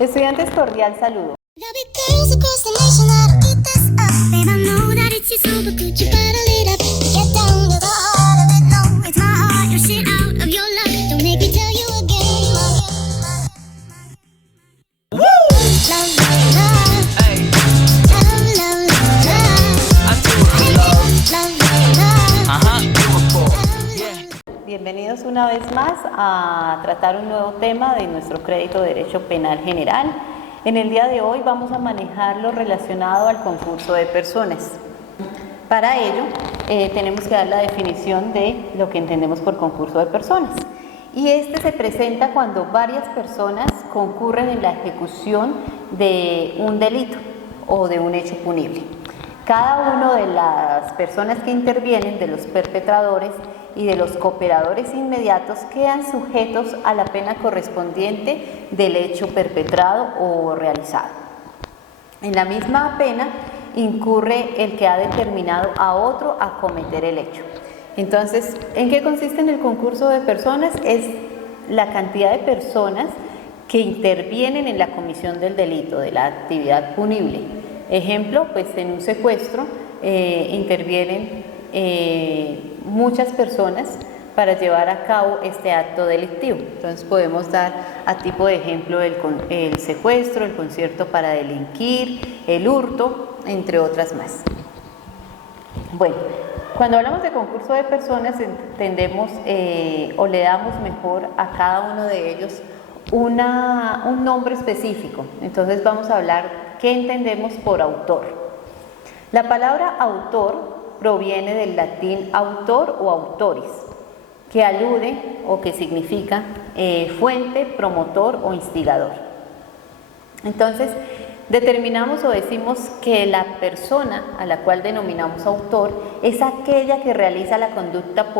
Estudiantes, cordial saludo. Bienvenidos una vez más a tratar un nuevo tema de nuestro crédito de Derecho Penal General. En el día de hoy vamos a manejar lo relacionado al concurso de personas. Para ello, tenemos que dar la definición de lo que entendemos por concurso de personas. Y este se presenta cuando varias personas concurren en la ejecución de un delito o de un hecho punible. Cada una de las personas que intervienen, de los perpetradores y de los cooperadores inmediatos, quedan sujetos a la pena correspondiente del hecho perpetrado o realizado. En la misma pena incurre el que ha determinado a otro a cometer el hecho. Entonces, ¿en qué consiste en el concurso de personas? Es la cantidad de personas que intervienen en la comisión del delito, de la actividad punible. Ejemplo, pues en un secuestro intervienen muchas personas para llevar a cabo este acto delictivo. Entonces podemos dar a tipo de ejemplo el secuestro, el concierto para delinquir, el hurto, entre otras más. Bueno, cuando hablamos de concurso de personas entendemos o le damos mejor a cada uno de ellos un nombre específico. Entonces vamos a hablar qué entendemos por autor. La palabra autor proviene del latín autor o autoris, que alude o que significa fuente, promotor o instigador. Entonces, determinamos o decimos que la persona a la cual denominamos autor es aquella que realiza la conducta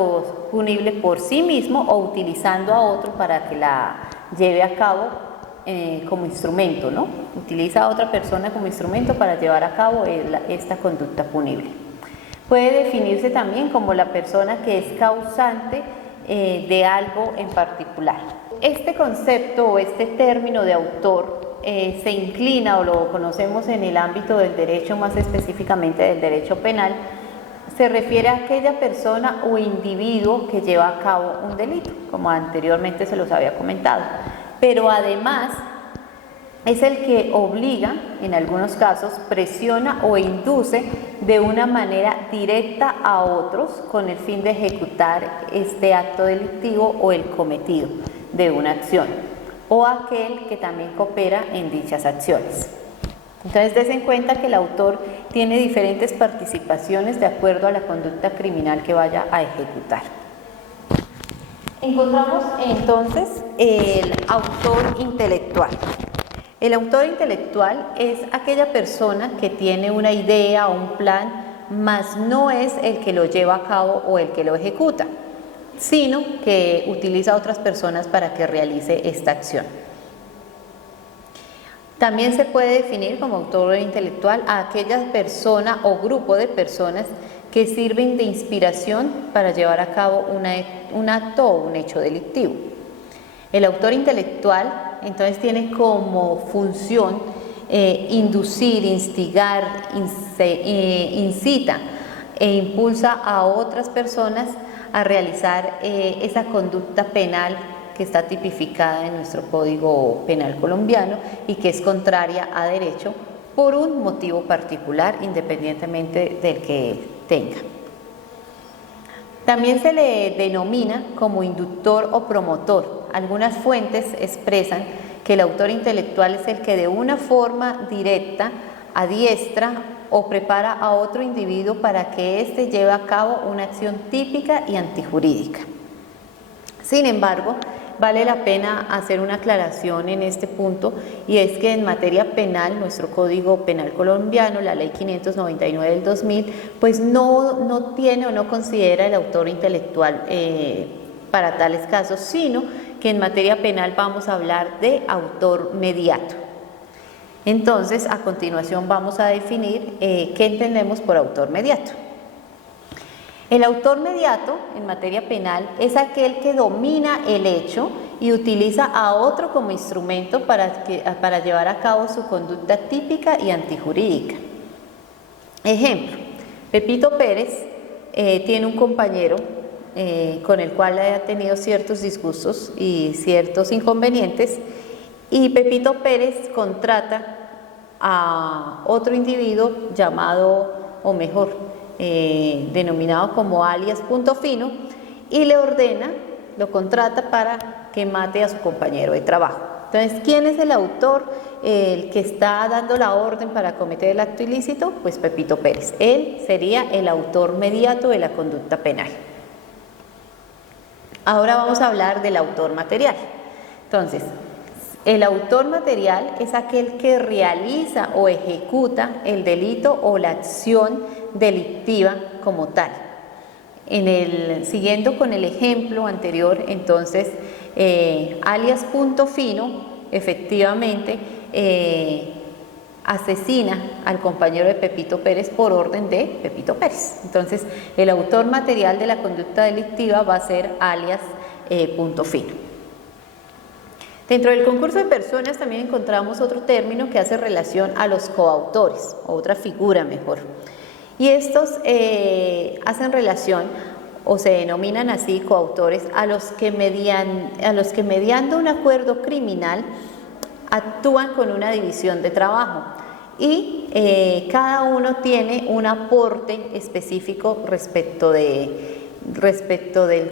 punible por sí mismo o utilizando a otro para que la lleve a cabo como instrumento, ¿no? Utiliza a otra persona como instrumento para llevar a cabo esta conducta punible. Puede definirse también como la persona que es causante de algo en particular. Este concepto o este término de autor se inclina o lo conocemos en el ámbito del derecho, más específicamente del derecho penal, se refiere a aquella persona o individuo que lleva a cabo un delito, como anteriormente se los había comentado. Pero además es el que obliga, en algunos casos, presiona o induce de una manera directa a otros con el fin de ejecutar este acto delictivo o el cometido de una acción, o aquel que también coopera en dichas acciones. Entonces, des en cuenta que el autor tiene diferentes participaciones de acuerdo a la conducta criminal que vaya a ejecutar. Encontramos entonces el autor intelectual. El autor intelectual es aquella persona que tiene una idea o un plan, mas no es el que lo lleva a cabo o el que lo ejecuta, sino que utiliza a otras personas para que realice esta acción. También se puede definir como autor intelectual a aquella persona o grupo de personas que sirven de inspiración para llevar a cabo un acto o un hecho delictivo. El autor intelectual entonces tiene como función inducir, instigar, incita e impulsa a otras personas a realizar esa conducta penal que está tipificada en nuestro Código Penal colombiano y que es contraria a derecho por un motivo particular, independientemente del que tenga. También se le denomina como inductor o promotor. Algunas fuentes expresan que el autor intelectual es el que de una forma directa adiestra o prepara a otro individuo para que éste lleve a cabo una acción típica y antijurídica. Sin embargo, vale la pena hacer una aclaración en este punto, y es que en materia penal, nuestro Código Penal colombiano, la Ley 599 del 2000, pues no tiene o no considera el autor intelectual para tales casos, sino que en materia penal vamos a hablar de autor mediato. Entonces, a continuación vamos a definir qué entendemos por autor mediato. El autor mediato en materia penal es aquel que domina el hecho y utiliza a otro como instrumento para llevar a cabo su conducta típica y antijurídica. Ejemplo, Pepito Pérez tiene un compañero con el cual ha tenido ciertos disgustos y ciertos inconvenientes, y Pepito Pérez contrata a otro individuo llamado, o mejor, denominado como alias Punto Fino, y le ordena, lo contrata para que mate a su compañero de trabajo. Entonces, ¿quién es el autor, el que está dando la orden para cometer el acto ilícito? Pues Pepito Pérez. Él sería el autor mediato de la conducta penal. Ahora vamos a hablar del autor material. Entonces, el autor material es aquel que realiza o ejecuta el delito o la acción delictiva como tal. Siguiendo con el ejemplo anterior, entonces, alias Punto Fino, efectivamente, asesina al compañero de Pepito Pérez por orden de Pepito Pérez. Entonces, el autor material de la conducta delictiva va a ser alias Punto Fino. Dentro del concurso de personas también encontramos otro término que hace relación a los coautores, o otra figura mejor. Y estos hacen relación, o se denominan así, coautores, a los que mediando un acuerdo criminal actúan con una división de trabajo y cada uno tiene un aporte específico respecto del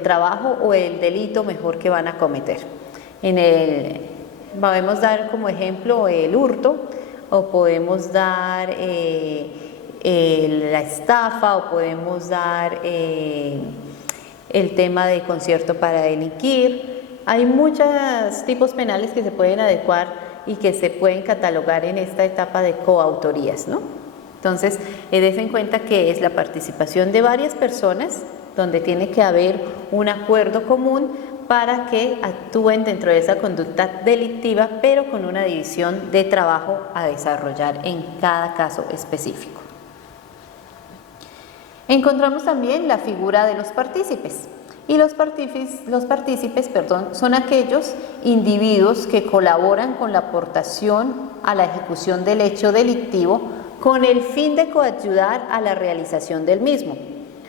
trabajo o el delito mejor que van a cometer. Podemos dar como ejemplo el hurto, o podemos dar la estafa, o podemos dar el tema de concierto para delinquir. Hay muchos tipos penales que se pueden adecuar y que se pueden catalogar en esta etapa de coautorías, ¿no? Entonces, des en cuenta que es la participación de varias personas donde tiene que haber un acuerdo común para que actúen dentro de esa conducta delictiva, pero con una división de trabajo a desarrollar en cada caso específico. Encontramos también la figura de los partícipes. Y los partícipes, son aquellos individuos que colaboran con la aportación a la ejecución del hecho delictivo con el fin de coayudar a la realización del mismo,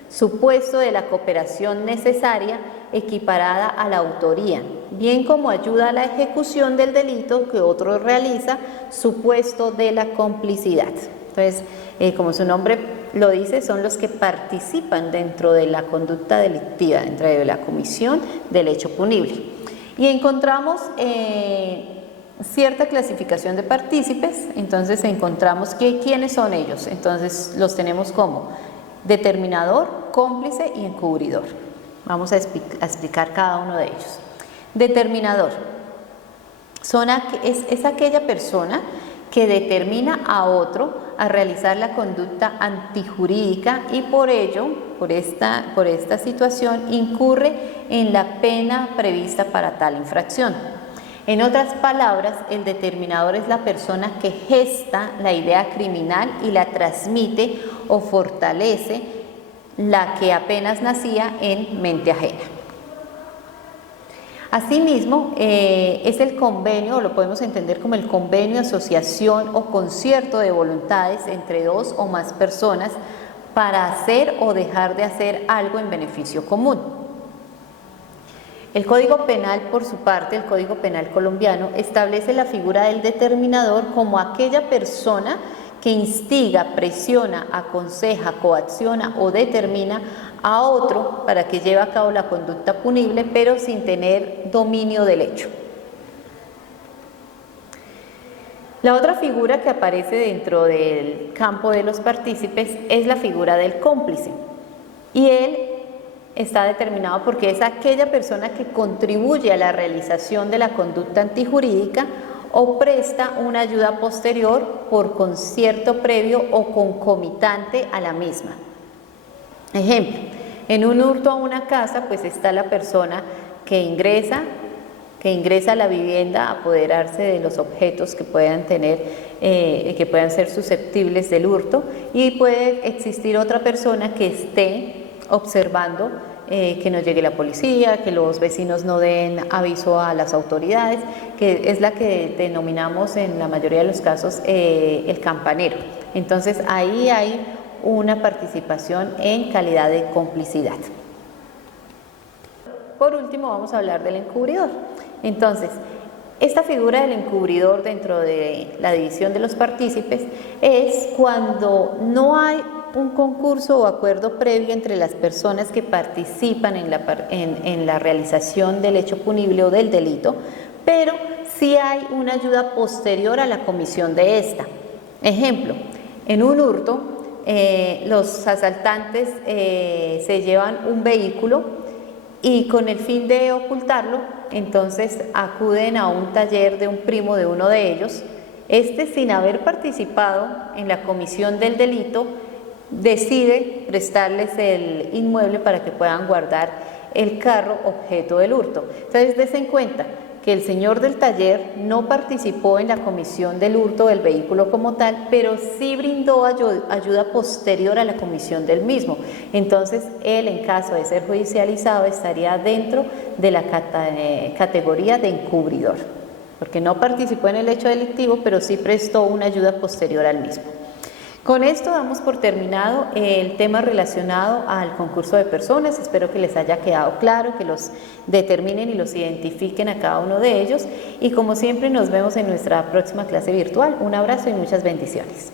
supuesto de la cooperación necesaria equiparada a la autoría, bien como ayuda a la ejecución del delito que otro realiza, supuesto de la complicidad. Entonces, como su nombre lo dice, son los que participan dentro de la conducta delictiva, dentro de la comisión del hecho punible. Y encontramos cierta clasificación de partícipes. Entonces encontramos quiénes son ellos. Entonces los tenemos como determinador, cómplice y encubridor. Vamos a explicar cada uno de ellos. Determinador es aquella persona que determina a otro a realizar la conducta antijurídica y por ello, por esta situación, incurre en la pena prevista para tal infracción. En otras palabras, el determinador es la persona que gesta la idea criminal y la transmite o fortalece la que apenas nacía en mente ajena. Asimismo, es el convenio, o lo podemos entender como el convenio, asociación o concierto de voluntades entre dos o más personas para hacer o dejar de hacer algo en beneficio común. El Código Penal, por su parte, el Código Penal colombiano, establece la figura del determinador como aquella persona que instiga, presiona, aconseja, coacciona o determina a otro para que lleve a cabo la conducta punible, pero sin tener dominio del hecho. La otra figura que aparece dentro del campo de los partícipes es la figura del cómplice. Y él está determinado porque es aquella persona que contribuye a la realización de la conducta antijurídica o presta una ayuda posterior por concierto previo o concomitante a la misma. Ejemplo, en un hurto a una casa, pues está la persona que ingresa a la vivienda a apoderarse de los objetos que puedan tener, que puedan ser susceptibles del hurto, y puede existir otra persona que esté observando que no llegue la policía, que los vecinos no den aviso a las autoridades, que es la que denominamos en la mayoría de los casos el campanero. Entonces ahí hay una participación en calidad de complicidad. Por último vamos a hablar del encubridor. Entonces, esta figura del encubridor dentro de la división de los partícipes es cuando no hay un concurso o acuerdo previo entre las personas que participan en la realización del hecho punible o del delito, pero sí hay una ayuda posterior a la comisión de esta. Ejemplo, en un hurto, los asaltantes se llevan un vehículo y con el fin de ocultarlo, entonces acuden a un taller de un primo de uno de ellos. Este, sin haber participado en la comisión del delito, decide prestarles el inmueble para que puedan guardar el carro objeto del hurto. Entonces, des en cuenta que el señor del taller no participó en la comisión del hurto del vehículo como tal, pero sí brindó ayuda posterior a la comisión del mismo. Entonces, él, en caso de ser judicializado, estaría dentro de la categoría de encubridor, porque no participó en el hecho delictivo, pero sí prestó una ayuda posterior al mismo. Con esto damos por terminado el tema relacionado al concurso de personas. Espero que les haya quedado claro, que los determinen y los identifiquen a cada uno de ellos. Y como siempre nos vemos en nuestra próxima clase virtual. Un abrazo y muchas bendiciones.